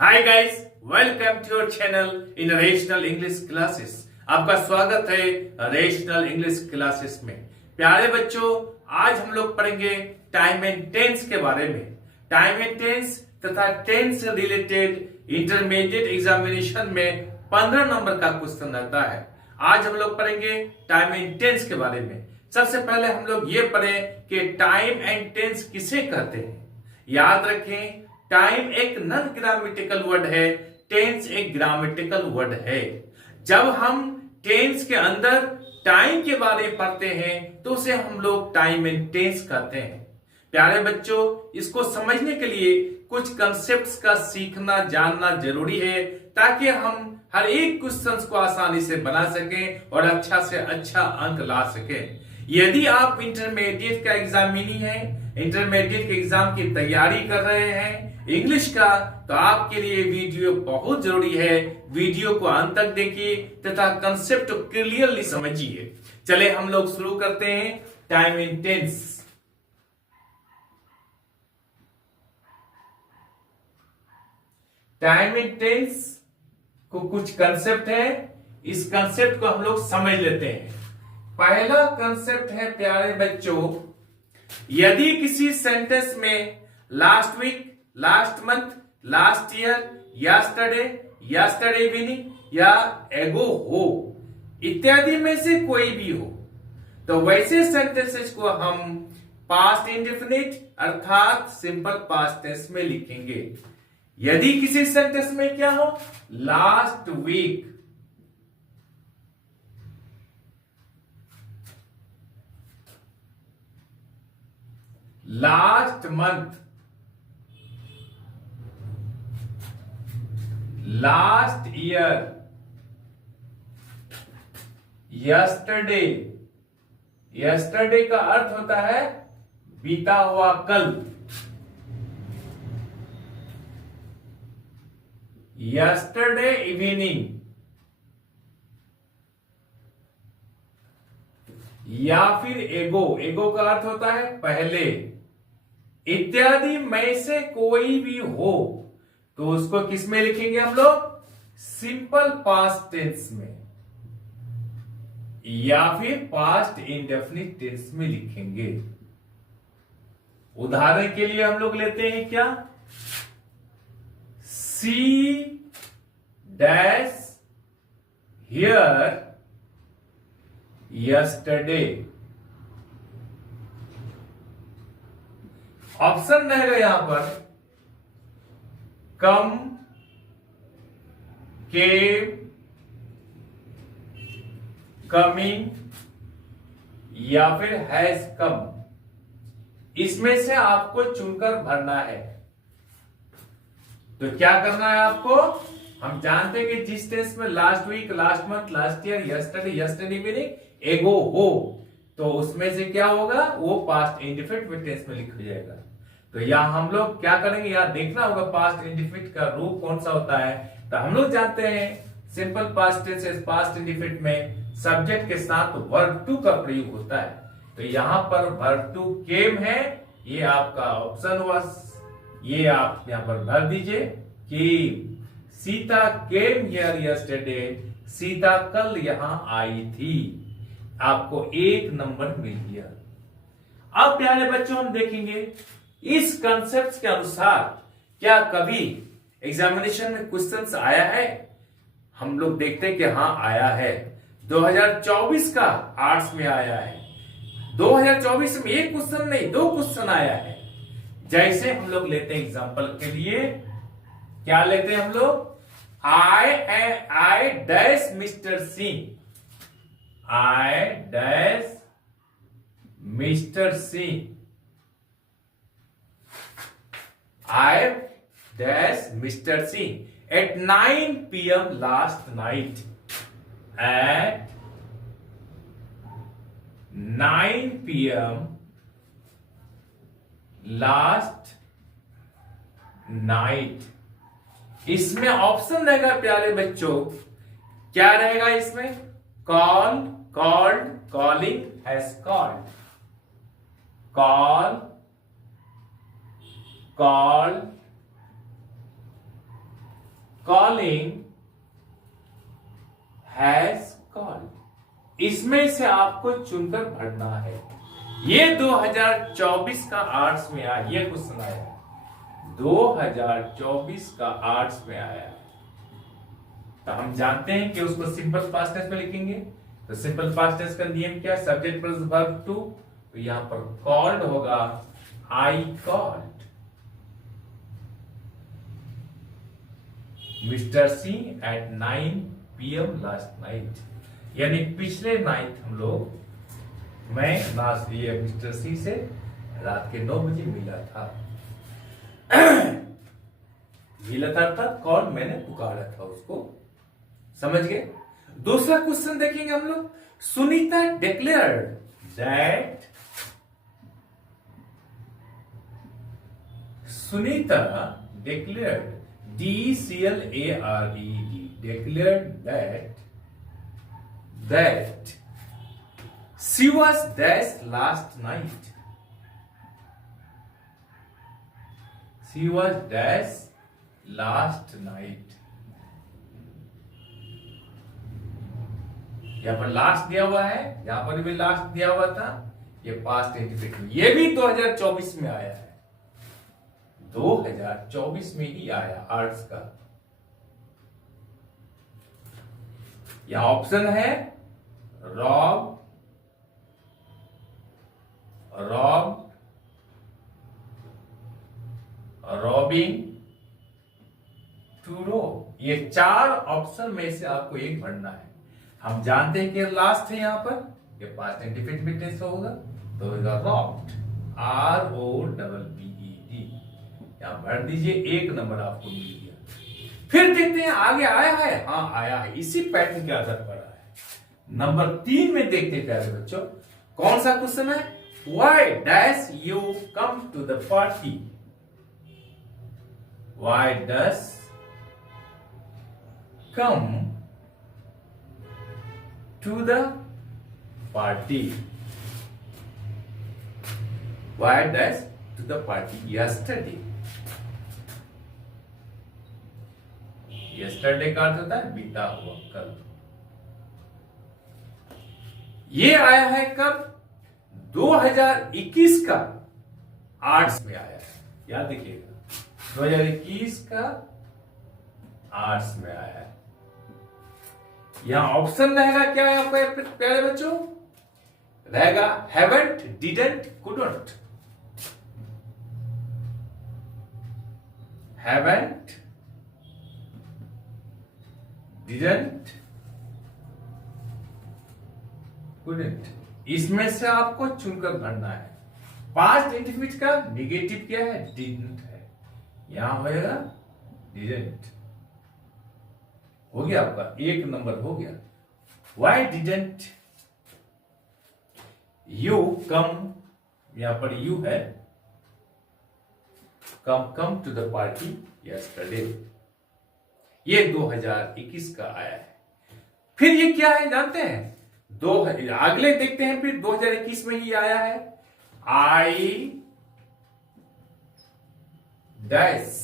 Hi guys, welcome to your channel in rational English classes. आपका स्वागत है rational English classes में। प्यारे बच्चों, आज हम लोग पढ़ेंगे टाइम एंड टेंस के बारे में। टाइम एंड टेंस तथा टेंस से रिलेटेड इंटरमीडिएट एग्जामिनेशन में 15 नंबर का क्वेश्चन रहता है। आज हम लोग पढ़ेंगे टाइम एंड टेंस के बारे में। सबसे पहले हम लोग ये पढ़ें कि टाइम एंड टेंस किसे कहते हैं। याद रखें, टाइम एक नॉन ग्रामेटिकल वर्ड है, टेंस एक ग्रामेटिकल वर्ड है। जब हम टेंस के अंदर टाइम के बारे में पढ़ते हैं तो उसे हम लोग टाइम एंड टेंस कहते हैं। प्यारे बच्चों, इसको समझने के लिए कुछ कंसेप्ट्स का सीखना जानना जरूरी है ताकि हम हर एक क्वेश्चन को आसानी से बना सकें और अच्छा से अच्छा अंक ला सकें। यदि आप इंटरमीडिएट का एग्जामिनी है, इंटरमीडिएट के एग्जाम की तैयारी कर रहे हैं इंग्लिश का, तो आपके लिए वीडियो बहुत जरूरी है। वीडियो को अंत तक देखिए तथा कंसेप्ट को क्लियरली समझिए। चले हम लोग शुरू करते हैं time and tense. Time and tense को कुछ कंसेप्ट है, इस कंसेप्ट को हम लोग समझ लेते हैं। पहला कंसेप्ट है प्यारे बच्चों, यदि किसी सेंटेंस में last week, last month, last year, yesterday, yesterday evening या एगो हो इत्यादि में से कोई भी हो, तो वैसे सेंटेंसेस को हम पास्ट इंडेफिनिट अर्थात सिंपल पास्ट टेंस में लिखेंगे। यदि किसी सेंटेंस में क्या हो, last week, last month, last year, yesterday. Yesterday का अर्थ होता है बीता हुआ कल। यस्टरडे इवनिंग या फिर एगो, एगो का अर्थ होता है पहले। इत्यादि में से कोई भी हो तो उसको किस में लिखेंगे हम लोग, सिंपल पास्ट टेंस में या फिर पास्ट इंडेफिनिट टेंस में लिखेंगे। उदाहरण के लिए हम लोग लेते हैं क्या, C dash here yesterday. Option रहेगा यहां पर कम, केम, कमिंग या फिर हैज कम। इसमें से आपको चुनकर भरना है। तो क्या करना है आपको, हम जानते हैं कि जिस टेंस में last week, last month, last year, yesterday, yesterday evening, ago हो, तो उसमें से क्या होगा, वो पास्ट इंडेफिनिट टेंस में लिखा जाएगा। तो यहां हम लोग क्या करेंगे, यहां देखना होगा पास्ट इंडेफिनिट का रूप कौन सा होता है। तो हम लोग जानते हैं simple past tense past indefinite में सब्जेक्ट के साथ वर्ब टू का प्रयोग होता है। तो यहां पर वर्ब टू केम है, ये आपका ऑप्शन हुआ, ये आप यहां पर भर दीजिए कि Sita came here yesterday, Sita कल यहां आई थी। आपको 1 नंबर मिल गया। अब प्यारे बच्चों, हम देखेंगे इस कंसेप्ट के अनुसार क्या कभी एग्जामिनेशन में क्वेश्चंस आया है। हम लोग देखते हैं कि हाँ आया है। 2024 का आर्ट्स में आया है। 2024 में एक क्वेश्चन नहीं, 2 क्वेश्चन आया है। जैसे हम लोग लेते हैं एग्जांपल के लिए, क्या लेते हैं हम लोग, I dash mister Singh, I dash mister Singh, I dash Mr. Singh at 9 p.m. last night. At 9 p.m. last night. इसमें ऑप्शन रहेगा प्यारे बच्चों, क्या रहेगा इसमें, call, called, calling, has called, call, called, calling has called. इसमें से आपको चुनकर भरना है। ये 2024 का आर्ट्स में आया, ये क्वेश्चन आया 2024 का आर्ट्स में आया। तो हम जानते हैं कि उसको सिंपल पास्ट टेंस में लिखेंगे। तो सिंपल पास्ट टेंस का नियम क्या है? Subject plus verb two. तो यहां पर कॉल्ड होगा I called mister C at 9 PM last night. यानी पिछले नाइट हम लोग मैं लास्ट ये मिस्टर सी से रात के 9 बजे मिला था। मिला था कॉल, मैंने पुकारा था उसको। समझ गए? दूसरा क्वेश्चन देखेंगे हम लोग। Sunita declared that, Sunita declared DCLARED declared that she was dash last night. She was dash last night. यहां पर लास्ट दिया हुआ है, यहां पर भी लास्ट दिया हुआ था। ये पास्ट इंडिफिनिट, ये भी 2024 में आया है। 2024 में ही आया आर्ट्स का। यहां ऑप्शन है रॉब, रॉबिंग, टू रो। ये 4 ऑप्शन में से आपको एक भरना है। हम जानते हैं कि लास्ट है यहां पर, ये पास्ट इंडिफिनिट टेंस होगा। तो होगा रॉब्ड, ROBBED। यहां भर दीजिए, 1 नंबर आपको मिल गया। फिर देखते हैं आगे आया है। हाँ आया है, इसी पैटर्न के आधार पर आया है। नंबर 3 में देखते हैं प्यारे बच्चों, कौन सा क्वेश्चन है? Why does you come to the party? Why does come to the party? Why does to the party yesterday? Yesterday का अर्थ होता है बीता हुआ कल। ये आया है कब? 2021 का आर्ट्स में आया है। याद रखिएगा, 2021 का आर्ट्स में आया है। यहां ऑप्शन रहेगा क्या है आपका प्यारे बच्चों? रहेगा haven't, didn't, couldn't। haven't, didn't, couldn't। इसमें से आपको चुनकर भरना है। पास्ट इंडिफिनिट का नेगेटिव क्या है? डिडंट है। यहां होएगा डिडंट। हो गया आपका 1 नंबर हो गया। वाई डिडंट यू कम, यहां पर यू है, come to the party yesterday. ये 2021 का आया है। फिर ये क्या है जानते हैं? अगले देखते हैं। फिर 2021 में ही आया है। I dash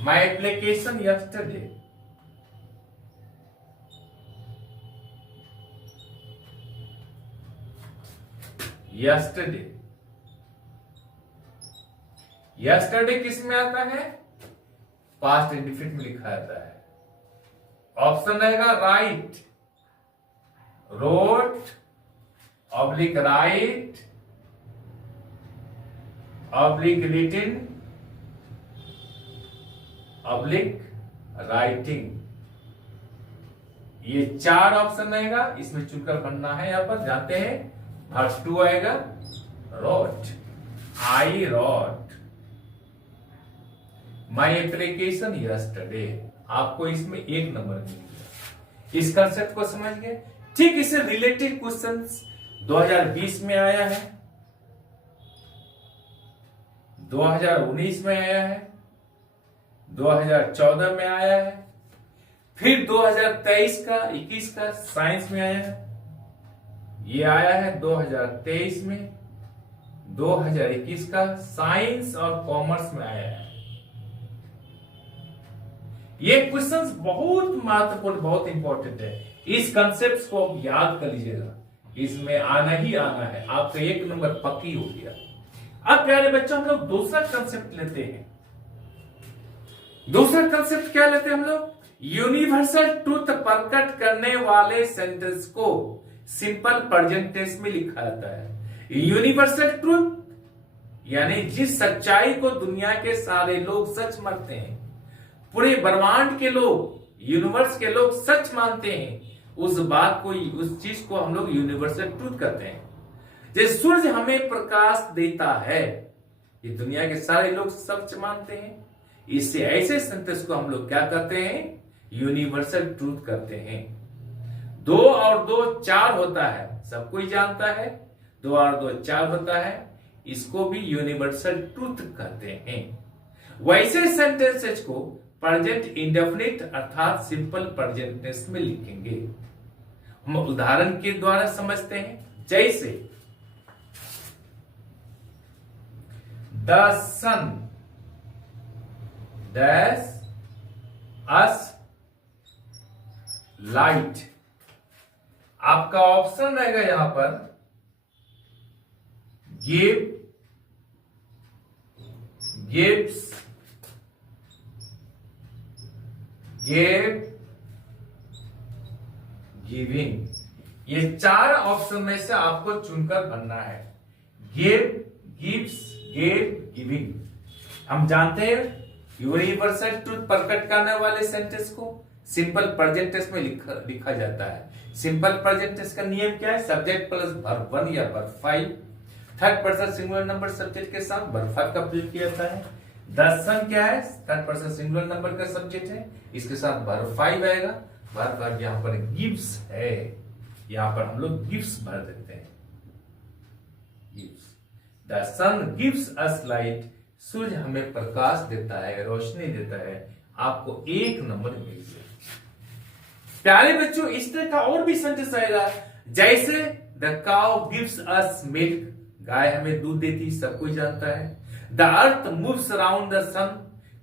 my application yesterday. Yesterday किस में आता है? पास्ट इंडिफिनिट में लिखा जाता है। ऑप्शन रहेगा write, wrote, oblique write, oblique written, oblique writing. ये 4 ऑप्शन रहेगा, इसमें चुनकर भरना है। यहां पर जानते हैं फर्स्ट 2 आएगा wrote, I wrote my application yesterday. आपको इसमें 1 नंबर मिल गया। इस कंसेप्ट को समझ गए? ठीक इससे रिलेटेड क्वेश्चंस 2020 में आया है, 2019 में आया है, 2014 में आया है, फिर 2023 का 21 का साइंस में आया है। ये आया है 2023 में, 2021 का साइंस और कॉमर्स में आया है। ये क्वेश्चंस बहुत महत्वपूर्ण, बहुत इंपॉर्टेंट है। इस कंसेप्ट को आप याद कर लीजिएगा, इसमें आना ही आना है, आपका 1 नंबर पक्की हो गया। अब प्यारे बच्चों हम लोग दूसरा कंसेप्ट लेते हैं। दूसरा कंसेप्ट क्या लेते हैं हम लोग? यूनिवर्सल ट्रूथ प्रकट करने वाले सेंटेंस को सिंपल प्रेजेंट टेंस में लिखा जाता है। यूनिवर्सल ट्रूथ यानी जिस सच्चाई को दुनिया के सारे लोग सच मानते हैं, पूरे ब्रह्मांड के लोग, यूनिवर्स के लोग सच मानते हैं, उस बात को, उस चीज को हम लोग यूनिवर्सल ट्रूथ कहते हैं। जैसे सूरज हमें प्रकाश देता है, ये दुनिया के सारे लोग सच मानते हैं, इससे ऐसे सेंटेंस को हम लोग क्या कहते हैं? यूनिवर्सल ट्रूथ कहते हैं। 2 और 2 4 होता है, सब कोई जानता है। 2 और 2 4 होता है, इसको भी यूनिवर्सल ट्रूथ कहते हैं। वैसे सेंटेंसेस को प्रेजेंट इंडेफिनिट अर्थात सिंपल प्रेजेंट टेंस में लिखेंगे। हम उदाहरण के द्वारा समझते हैं। जैसे the sun dash us light. आपका ऑप्शन रहेगा यहां पर गिव्स, गिविंग। ये 4 ऑप्शन में से आपको चुनकर भरना है। Give, gives, give, giving. हम जानते हैं यूनिवर्सल ट्रूथ प्रकट करने वाले सेंटेंस को सिंपल प्रेजेंट टेंस में लिखा जाता है। सिंपल प्रेजेंट टेंस का नियम क्या है? सब्जेक्ट प्लस वर्ब 1 या verb 5, third person singular number subject के साथ वर्ब 5 का प्रयोग किया जाता है। द सन क्या है? थर्ड पर्सन सिंगुलर नंबर का सब्जेक्ट है, इसके साथ वर्ब 5 आएगा। वर्ब 5 यहां पर गिव्स है, यहां पर हम लोग गिव्स भर देते हैं। Gives, the sun gives us light. सूरज हमें प्रकाश देता है, रोशनी देता है। आपको 1 नंबर मिल गया। प्यारे बच्चों, इस तरह का और भी सेंटेंस आएगा। जैसे the cow gives us milk. गाय हमें दूध देती, सब कोई जानता है। The earth moves around the sun.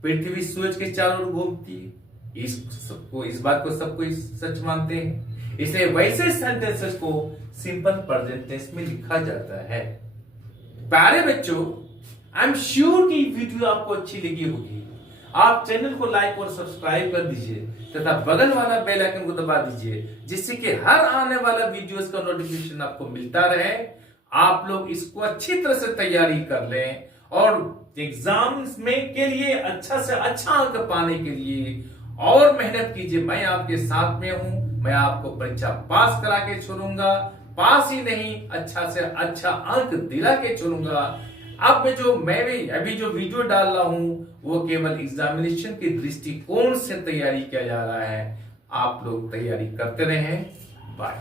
पृथ्वी सूरज के चारों ओर घूमती है। इस बात को सब कोई सच मानते हैं। इसलिए वैसे सेंटेंसेस को सिंपल प्रेजेंट टेंस में लिखा जाता है। प्यारे बच्चों, आई एम श्योर कि वीडियो आपको अच्छी लगी होगी। आप चैनल को लाइक और सब्सक्राइब कर दीजिए तथा बगल वाला बेल आइकन को दबा दीजिए, जिससे कि हर आने वाला वीडियोस का नोटिफिकेशन आपको मिलता रहे। आप लोग इसको अच्छी तरह से तैयारी कर लें और एग्जाम्स में के लिए अच्छा से अच्छा अंक पाने के लिए और मेहनत कीजिए। मैं आपके साथ में हूं। मैं आपको परीक्षा पास करा के छोड़ूंगा। पास ही नहीं, अच्छा से अच्छा अंक दिला के छोड़ूंगा। अब मैं भी अभी जो वीडियो डाल रहा हूं वो केवल एग्जामिनेशन के दृष्टिकोण से तैयारी किया जा रहा है। आप लोग तैयारी करते रहें। बाय।